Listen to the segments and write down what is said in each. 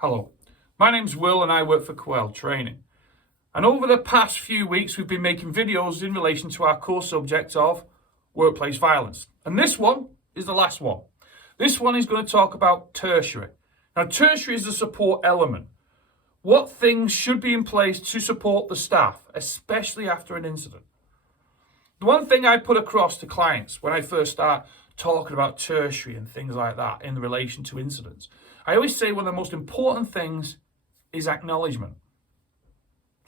Hello, my name's Will and I work for Quell Training. And over the past few weeks, we've been making videos in relation to our core subject of workplace violence. And this one is the last one. This one is going to talk about tertiary. Now, tertiary is the support element. What things should be in place to support the staff, especially after an incident? The one thing I put across to clients when I first start talking about tertiary and things like that in relation to incidents, I always say one of the most important things is acknowledgement.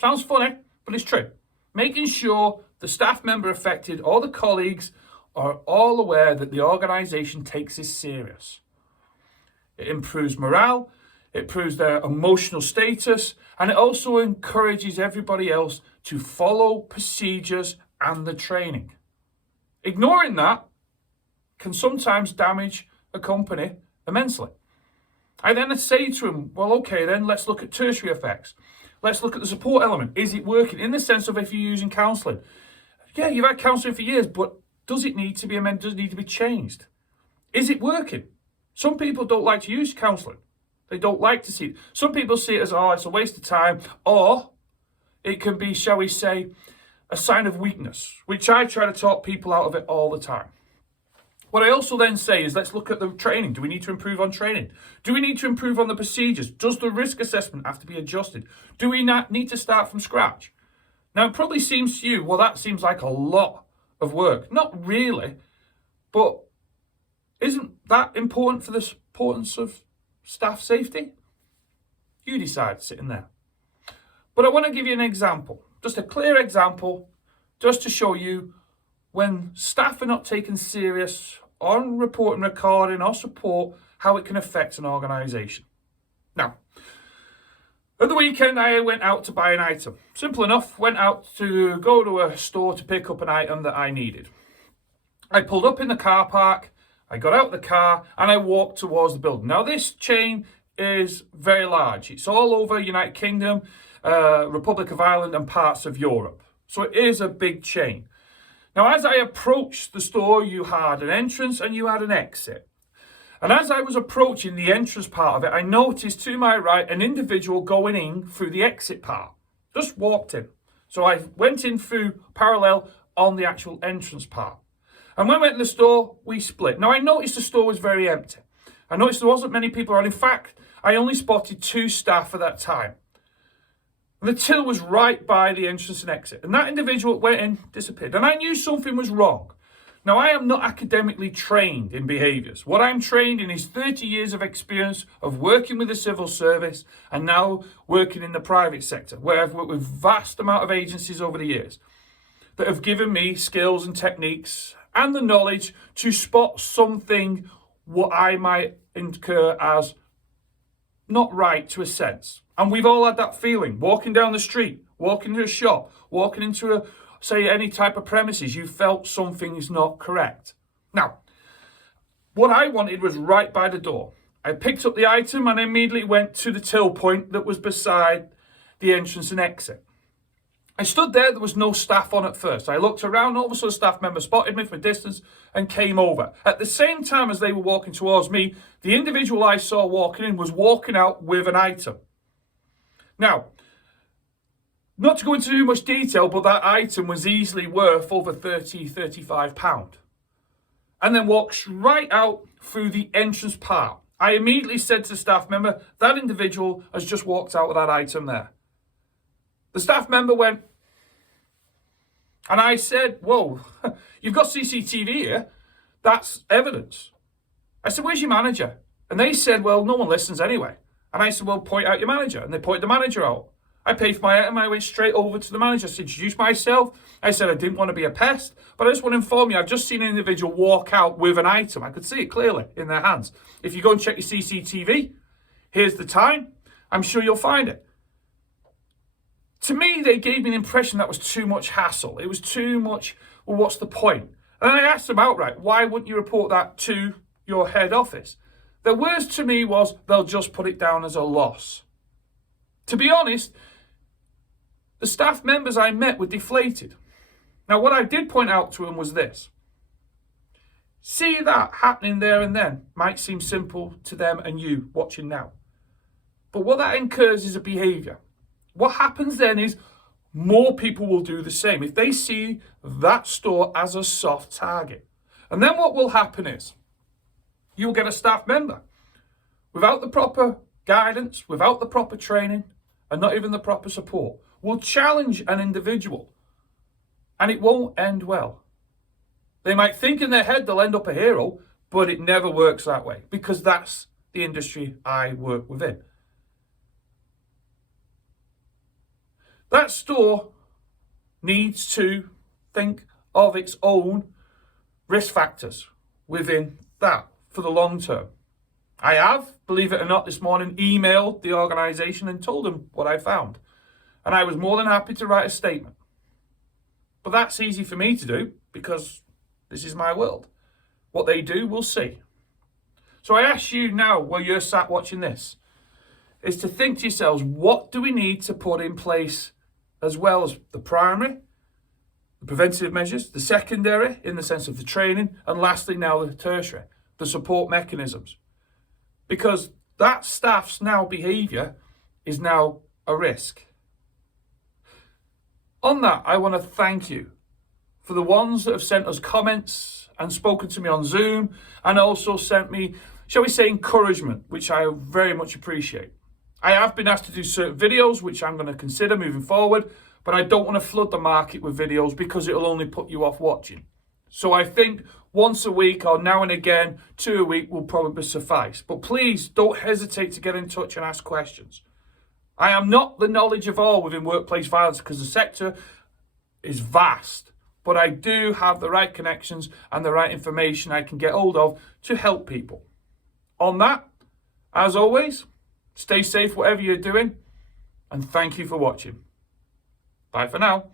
Sounds funny, but it's true. Making sure the staff member affected or the colleagues are all aware that the organisation takes this serious. It improves morale, it improves their emotional status, and it also encourages everybody else to follow procedures and the training. Ignoring that can sometimes damage a company immensely. I then say to him, well, okay, then let's look at tertiary effects. Let's look at the support element. Is it working? In the sense of if you're using counselling. Yeah, you've had counselling for years, but does it need to be amended? Does it need to be changed? Is it working? Some people don't like to use counselling. They don't like to see it. Some people see it as, oh, it's a waste of time, or it can be, shall we say, a sign of weakness, which I try to talk people out of it all the time. What I also then say is, let's look at the training. Do we need to improve on training? Do we need to improve on the procedures? Does the risk assessment have to be adjusted? Do we not need to start from scratch? Now, it probably seems to you, well, that seems like a lot of work. Not really, but isn't that important for the importance of staff safety? You decide sitting there. But I want to give you an example, just a clear example, just to show you when staff are not taken serious on reporting, recording or support, how it can affect an organisation. Now, at the weekend, I went out to buy an item. Simple enough, went out to go to a store to pick up an item that I needed. I pulled up in the car park, I got out of the car and I walked towards the building. Now, this chain is very large. It's all over United Kingdom, Republic of Ireland and parts of Europe. So it is a big chain. Now, as I approached the store, you had an entrance and you had an exit. And as I was approaching the entrance part of it, I noticed to my right an individual going in through the exit part. Just walked in. So I went in through parallel on the actual entrance part. And when we went in the store, we split. Now, I noticed the store was very empty. I noticed there wasn't many people around. In fact, I only spotted 2 staff at that time. And the till was right by the entrance and exit. And that individual went in, disappeared. And I knew something was wrong. Now, I am not academically trained in behaviours. What I'm trained in is 30 years of experience of working with the civil service and now working in the private sector, where I've worked with vast amount of agencies over the years that have given me skills and techniques and the knowledge to spot something what I might incur as not right to a sense. And we've all had that feeling, walking down the street, walking into a shop, walking into say any type of premises, you felt something is not correct. Now, what I wanted was right by the door. I picked up the item and immediately went to the till point that was beside the entrance and exit. I stood there was no staff on at first. I looked around, all of a sudden a staff member spotted me from a distance and came over. At the same time as they were walking towards me, the individual I saw walking in was walking out with an item. Now, not to go into too much detail, but that item was easily worth over £35. And then walks right out through the entrance part. I immediately said to the staff member, that individual has just walked out with that item there. The staff member went, and I said, whoa, you've got CCTV here. That's evidence. I said, where's your manager? And they said, well, no one listens anyway. And I said, well, point out your manager. And they pointed the manager out. I paid for my item. I went straight over to the manager to introduce myself. I said I didn't want to be a pest, but I just want to inform you, I've just seen an individual walk out with an item. I could see it clearly in their hands. If you go and check your CCTV, here's the time. I'm sure you'll find it. To me, they gave me the impression that was too much hassle. It was too much, well, what's the point? And I asked them outright, why wouldn't you report that to your head office? Their words to me was, they'll just put it down as a loss. To be honest, the staff members I met were deflated. Now, what I did point out to them was this. See that happening there and then might seem simple to them and you watching now. But what that incurs is a behaviour. What happens then is more people will do the same if they see that store as a soft target. And then what will happen is you'll get a staff member without the proper guidance, without the proper training, and not even the proper support, will challenge an individual, and it won't end well. They might think in their head they'll end up a hero, but it never works that way, because that's the industry I work within. That store needs to think of its own risk factors within that for the long term. I have, believe it or not, this morning emailed the organisation and told them what I found. And I was more than happy to write a statement. But that's easy for me to do because this is my world. What they do, we'll see. So I ask you now, while you're sat watching this, is to think to yourselves, what do we need to put in place as well as the primary, the preventative measures, the secondary in the sense of the training, and lastly now the tertiary, the support mechanisms. Because that staff's now behaviour is now a risk. On that, I want to thank you for the ones that have sent us comments and spoken to me on Zoom and also sent me, shall we say, encouragement, which I very much appreciate. I have been asked to do certain videos, which I'm going to consider moving forward, but I don't want to flood the market with videos because it'll only put you off watching. So I think once a week or now and again, 2 a week will probably suffice. But please don't hesitate to get in touch and ask questions. I am not the knowledge of all within workplace violence because the sector is vast, but I do have the right connections and the right information I can get hold of to help people. On that, as always, stay safe whatever you're doing, and thank you for watching. Bye for now.